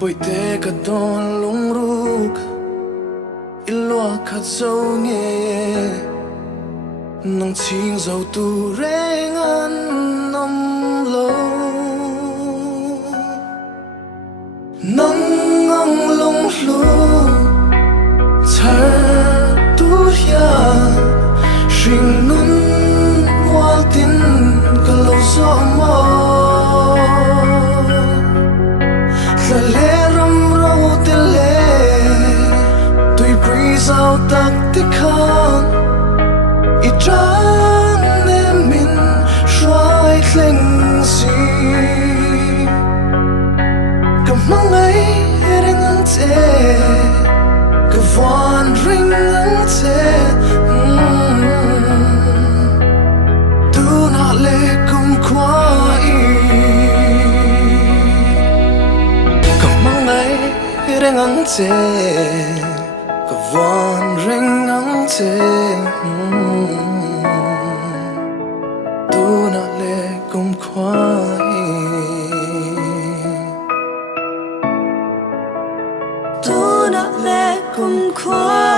bồi tê cả đòn Lunghlu ilua khát sâu nghe nang chinh dầu tu reng an năm lâu nang ngang Lunghlu thar tu ya sing nun wa tin ka lo zo mo la le ram ro te le tui breeze out tak te khan I trăng em min xoay kling si cầm hmangaih ring ang te cầm van ring ang te Tunah le Kumkhuain cầm hmangaih ring ang te cầm van ring ang te Tunah le Kumkhuain Tunah le Kumkhuain